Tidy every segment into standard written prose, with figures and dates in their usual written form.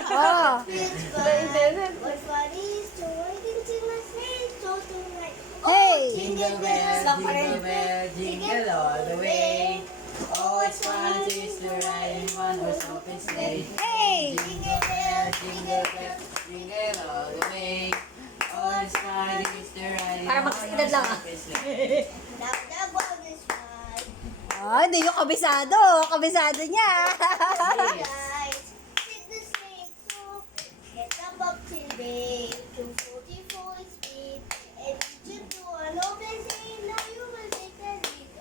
Oh. Hey! Jingle bell, jingle all the way. Oh, it's fun to use the ride in one horse open sleigh. Hey! Jingle all the way. Oh, it's fun to use the ride in Para one magsisidad horse lang, open sleigh. Oh, hindi yung kabisado. Kabisado niya.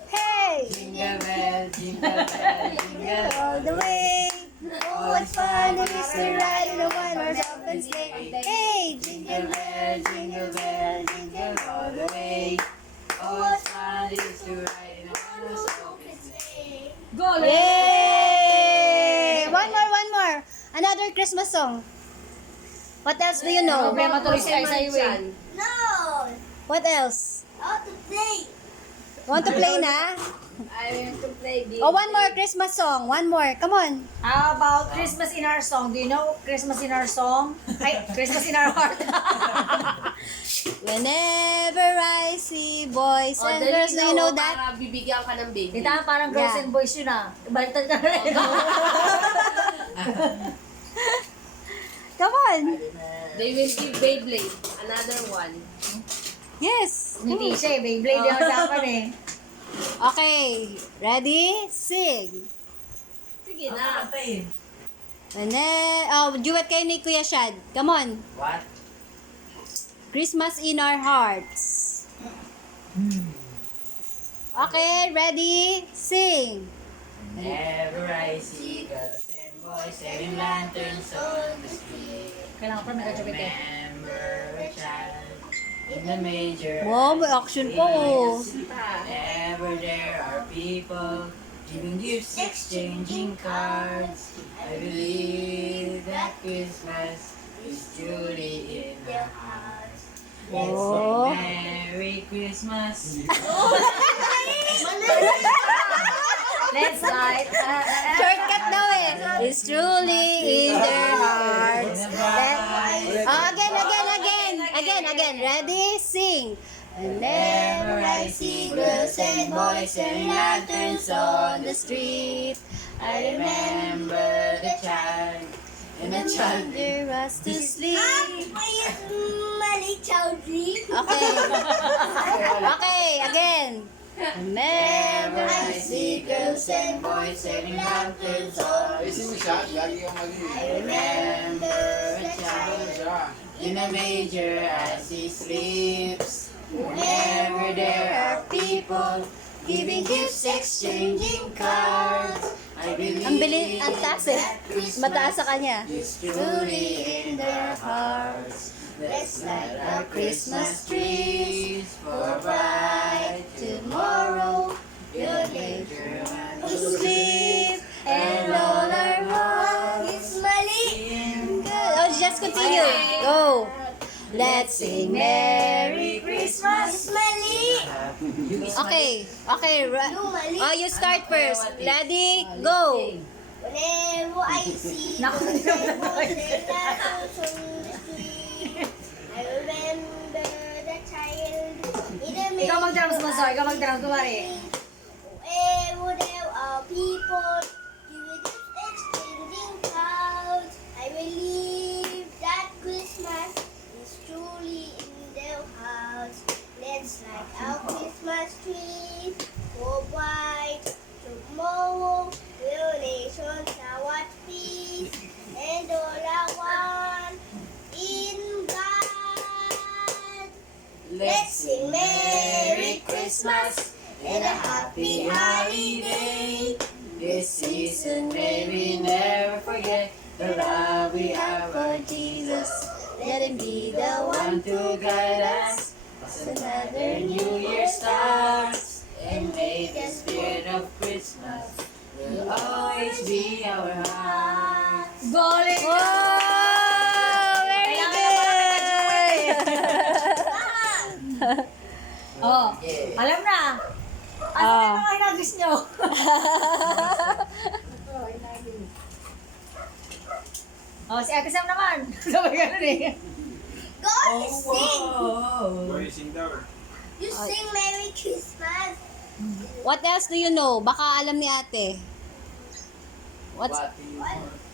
Hey! Jingle bell, jingle All the way. Oh, it's fun to miss the ride in a one-horse open sleigh. Hey! Jingle bell, jingle bell, jingle all the way. Oh, it's fun to use the ride in one horse open sleigh. Go, Yay! One more. Another Christmas song. What else do you know? Problema tuloy si Isa Iwi. No! What else? How to play? Want to play na? I want to play game. Oh, one more Christmas song. One more. Come on. How about Christmas in our song? Do you know Christmas in our song? Ay, Christmas in our heart. Whenever I see boys and girls, do you know that? Para bibigyan ka ng baby. Dita, parang girls Yeah. and boys yun ah. Baliktad ka na rin. Come on. They will give Beyblade. Another one. Yes. Hindi siya eh. Beyblade yung usapan eh. Okay. Ready? Sing. Sige na. And then, oh, duet kayo ni Kuya Shad. Come on. What? Christmas in our hearts. Okay, ready? Sing. Whenever I see girls and boys setting lanterns on the street, Kailangan pa may kajabit eh. remember a child in the major. Wow, may action po. Oh. Whenever there are people giving gifts, exchanging cards, I believe that Christmas is truly in our hearts. Let's Oh. sing Merry Christmas. Let's light. Shortcut daw eh. It's truly in their hearts. Oh, again. Ready? Sing. Whenever I see girls and boys and lanterns on the street, I remember the child and the child. under us to sleep. Mali Chowdhury. Okay, again. Whenever I see girls and boys setting lanterns on the street, I remember a child in a manger as he sleeps. Whenever there are people giving gifts, exchanging cards, I believe ang taas eh. that Christmas Mataas sa kanya. is truly in their hearts. Let's light our Christmas trees for a bright tomorrow. Your nature man will Sleep and all our It's Mali. good. Oh, just continue. Go. Let's sing Merry It's Christmas. Mali. Okay. Mali. Oh, you start first. Ready? Go. Whenever I see Naku, those and boys and lanterns on the street, I remember the child in the Ikaw mag-drums mo, so. Ikaw mag-drums, kumari. Wherever there are people giving gifts, exchanging cards, I believe that Christmas is truly in their hearts. Let's light our Christmas trees for bright tomorrow. Will nations are at peace, and all are one in God. Let's sing Merry Christmas and a happy holiday. This season may we never forget the love we have for Jesus. Let him be the one. Want to guide us as another New Year starts, and may the spirit of Christmas will always be our hearts. Galing! Wow! Very good! Oh, alam na. Asa na yung mga hinagis nyo? Oh, si Ate Sam naman. Sabi ganun eh. Go on, you sing. Boy, sing daw. You sing Merry Christmas. What else do you know? Baka alam ni ate. What's What do you want?